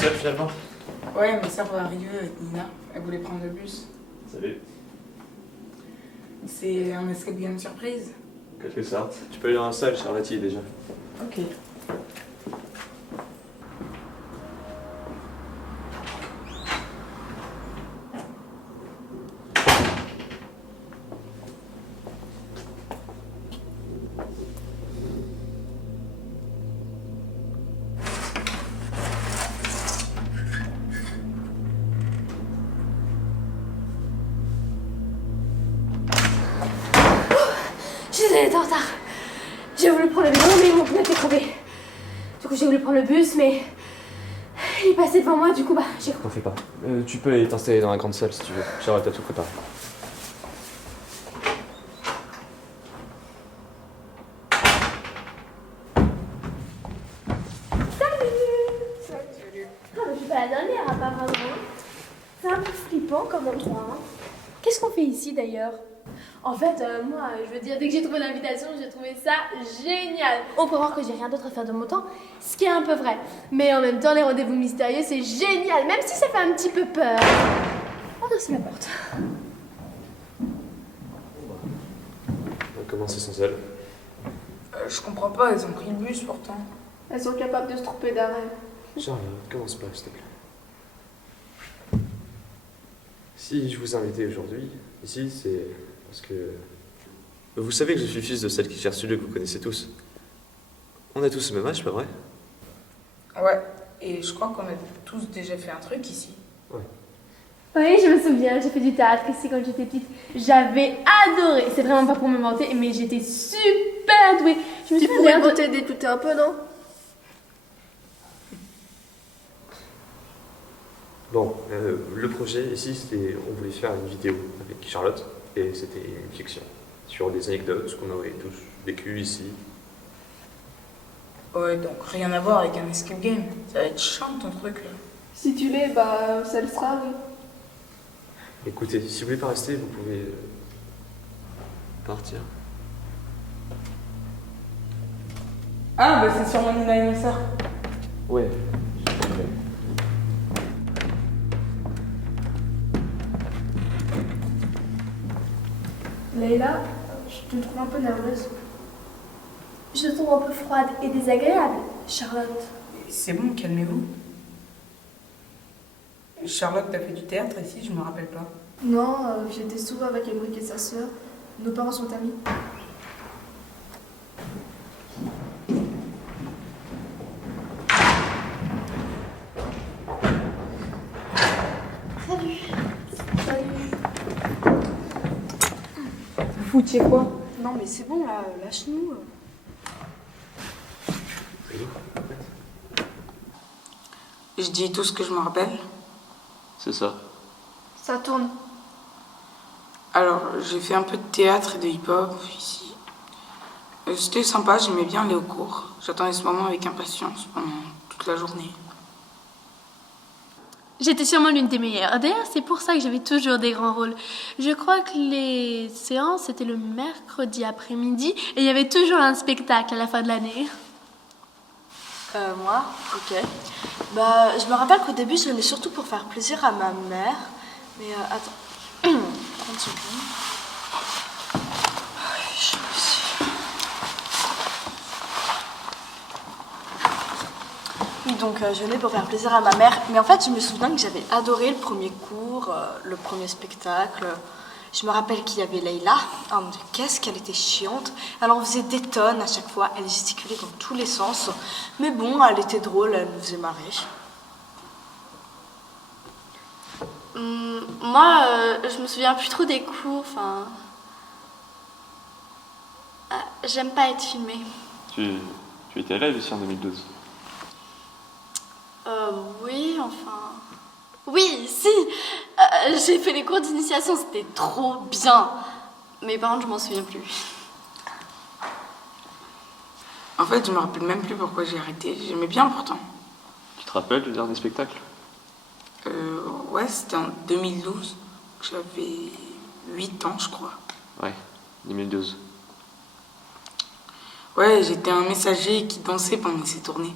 Seul finalement? Ouais, mais ça va arriver avec Nina. Elle voulait prendre le bus. Salut. C'est un escape game surprise. Quelque sorte. Tu peux aller dans la salle, Charlotte y est déjà. Ok. J'étais en retard. J'ai voulu prendre le vélo, mais mon pneu était crevé. Du coup, j'ai voulu prendre le bus, mais il est passé devant moi, du coup, j'ai... T'en fais pas. Tu peux aller t'installer dans la grande salle si tu veux. Charlotte a tout préparé. Salut. Ah, mais je suis pas la dernière, apparemment. C'est un peu flippant comme endroit. Hein. Qu'est-ce qu'on fait ici, d'ailleurs? En fait, moi, je veux dire, dès que j'ai trouvé l'invitation, j'ai trouvé ça génial. On peut voir que j'ai rien d'autre à faire de mon temps, ce qui est un peu vrai. Mais en même temps, les rendez-vous mystérieux, c'est génial, même si ça fait un petit peu peur. On ouvre la porte. On va commencer sans elle. Je comprends pas, elles ont pris le bus pourtant. Elles sont capables de se tromper d'arrêt. Charlotte, commence pas, s'il te plaît. Si je vous ai invité aujourd'hui, ici, c'est parce que... Vous savez que je suis fils de celle qui cherche celui que vous connaissez tous. On a tous le même âge, pas vrai? Ouais, et je crois qu'on a tous déjà fait un truc ici. Ouais. Oui, je me souviens, j'ai fait du théâtre ici quand j'étais petite. J'avais adoré. C'est vraiment pas pour me vanter, mais j'étais super douée. Je me Tu souviens pourrais d'ailleurs de... monter d'écouter un peu, non? Bon, le projet ici, c'était... On voulait faire une vidéo avec Charlotte, et c'était une fiction. Sur des anecdotes, ce qu'on aurait tous vécu ici. Ouais, donc rien à voir avec un escape game. Ça va être chiant ton truc là. Si tu l'es, ça le sera, oui. Écoutez, si vous voulez pas rester, vous pouvez... partir. Ah, bah c'est sûrement Nina et ma soeur. Ouais. Leïla, je te trouve un peu nerveuse. Je te trouve un peu froide et désagréable, Charlotte. C'est bon, calmez-vous. Charlotte, t'as fait du théâtre ici, je me rappelle pas. Non, j'étais souvent avec Emric et sa sœur. Nos parents sont amis. Vous foutiez quoi? Non, mais c'est bon, là, lâche-nous. Je dis tout ce que je me rappelle. C'est ça. Ça tourne. Alors, j'ai fait un peu de théâtre et de hip-hop ici. C'était sympa, j'aimais bien aller au cours. J'attendais ce moment avec impatience pendant toute la journée. J'étais sûrement l'une des meilleures. D'ailleurs, c'est pour ça que j'avais toujours des grands rôles. Je crois que les séances, c'était le mercredi après-midi et il y avait toujours un spectacle à la fin de l'année. Moi, ok. Je me rappelle qu'au début, je venais surtout pour faire plaisir à ma mère. Mais attends, 30 secondes. Oui, donc je venais pour faire plaisir à ma mère. Mais en fait, je me souviens que j'avais adoré le premier cours, le premier spectacle. Je me rappelle qu'il y avait Leïla. Oh mon Dieu, qu'est-ce qu'elle était chiante. Elle en faisait des tonnes à chaque fois. Elle gesticulait dans tous les sens. Mais bon, elle était drôle, elle me faisait marrer. Moi, je me souviens plus trop des cours, enfin... j'aime pas être filmée. Tu étais élève ici en 2012. Oui, enfin... Oui, si j'ai fait les cours d'initiation, c'était trop bien. Mais par contre, je m'en souviens plus. En fait, je me rappelle même plus pourquoi j'ai arrêté. J'aimais bien pourtant. Tu te rappelles du dernier spectacle? Ouais, c'était en 2012. J'avais 8 ans, je crois. Ouais, 2012. Ouais, j'étais un messager qui dansait pendant ces tournées.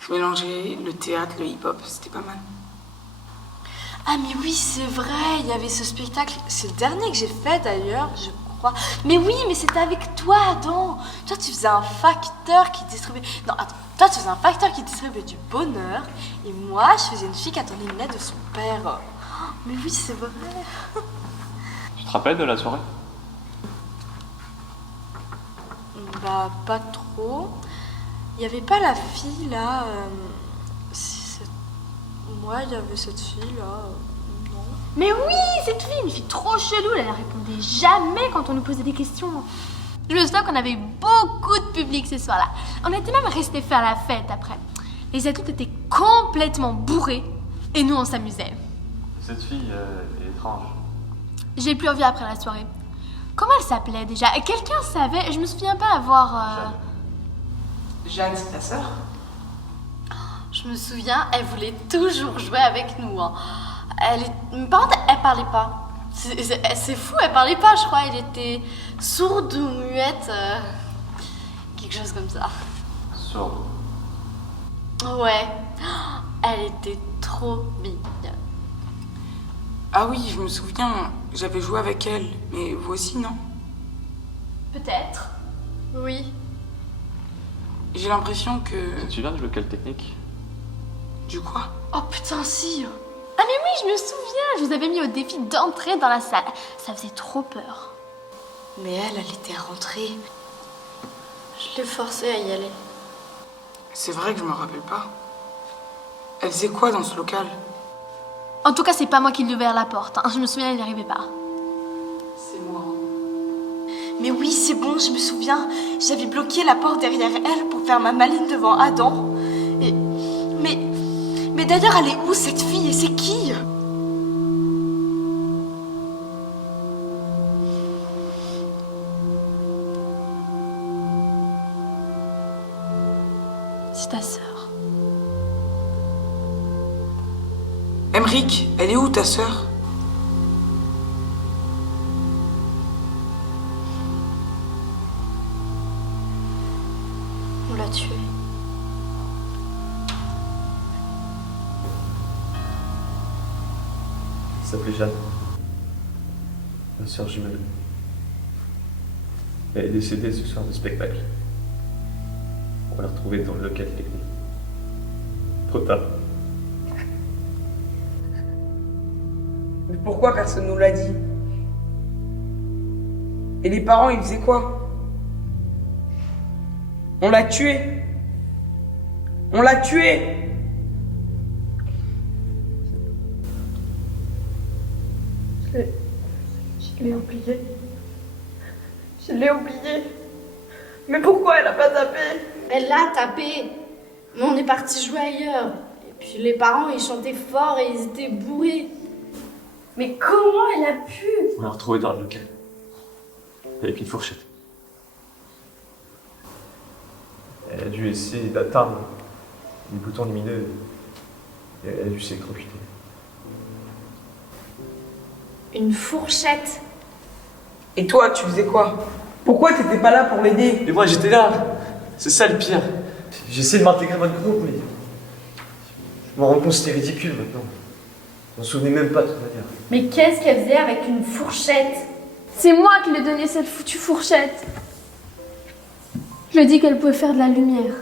Je mélangeais le théâtre, le hip-hop, c'était pas mal. Ah mais oui, c'est vrai, il y avait ce spectacle. C'est le dernier que j'ai fait d'ailleurs, je crois. Mais oui, mais c'était avec toi, Adam. Toi, tu faisais un facteur qui distribuait... Non, attends. Toi, tu faisais un facteur qui distribuait du bonheur. Et moi, je faisais une fille qui attendait une lettre de son père. Oh, mais oui, c'est vrai. Tu te rappelles de la soirée? Bah, pas trop. Il n'y avait pas la fille, là... Moi, il y avait cette fille-là... Non. Mais oui, cette fille, une fille trop chelou, elle répondait jamais quand on nous posait des questions. Je me souviens qu'on avait eu beaucoup de public ce soir-là. On était même restés faire la fête après. Les adultes étaient complètement bourrés et nous on s'amusait. Cette fille est étrange. J'ai plus revu après la soirée. Comment elle s'appelait déjà? Quelqu'un savait? Je me souviens pas avoir... Jeanne, c'est ta sœur? Je me souviens, elle voulait toujours jouer avec nous. Hein. Mais par contre, elle parlait pas. C'est fou, elle parlait pas, je crois. Elle était sourde ou muette. Quelque chose comme ça. Sourde. Ouais. Elle était trop mignonne. Ah oui, je me souviens, j'avais joué avec elle. Mais vous aussi, non? Peut-être. Oui. J'ai l'impression que... Tu te souviens du local technique? Du quoi? Oh putain, si. Ah mais oui, je me souviens, je vous avais mis au défi d'entrer dans la salle. Ça faisait trop peur. Mais elle était rentrée. Je l'ai forcée à y aller. C'est vrai que je me rappelle pas. Elle faisait quoi dans ce local? En tout cas, c'est pas moi qui lui ai ouvert la porte. Hein. Je me souviens, elle n'y arrivait pas. C'est moi. Mais oui, c'est bon, je me souviens. J'avais bloqué la porte derrière elle pour faire ma maline devant Adam. Mais d'ailleurs, elle est où cette fille et c'est qui? C'est ta sœur. Emric, elle est où ta sœur? On l'a tuée. Elle s'appelait Jeanne. Ma sœur jumelle. Elle est décédée ce soir de spectacle. On l'a retrouvée dans le local technique. Trop tard. Mais pourquoi personne nous l'a dit? Et les parents, ils faisaient quoi? On l'a tuée. On l'a tuée. Je l'ai oublié. Je l'ai oublié. Mais pourquoi elle a pas tapé? Elle l'a tapé. Mais on est parti jouer ailleurs. Et puis les parents, ils chantaient fort et ils étaient bourrés. Mais comment elle a pu? On l'a retrouvée dans le local. Avec une fourchette. Elle a dû essayer d'atteindre les boutons lumineux. Et elle a dû s'électrocuter. Une fourchette. Et toi, tu faisais quoi? Pourquoi t'étais pas là pour l'aider? Et moi j'étais là. C'est ça le pire. J'ai essayé de m'intégrer à votre groupe, mais je me rends compte que c'était ridicule maintenant. Je m'en souvenais même pas de toute manière. Mais qu'est-ce qu'elle faisait avec une fourchette? C'est moi qui lui ai donné cette foutue fourchette. Je lui ai dit qu'elle pouvait faire de la lumière.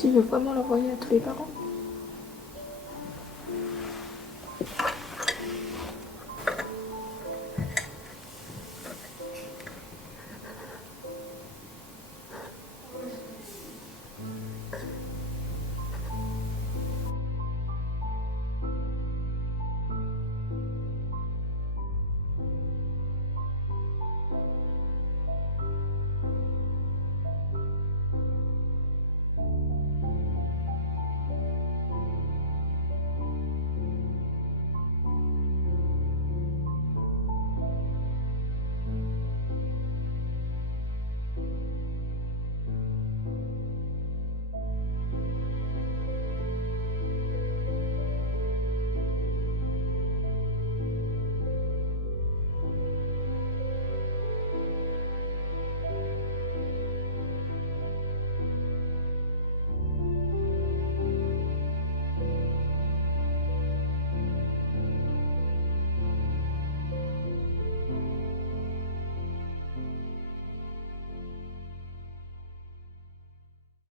Tu veux vraiment l'envoyer à tous les parents?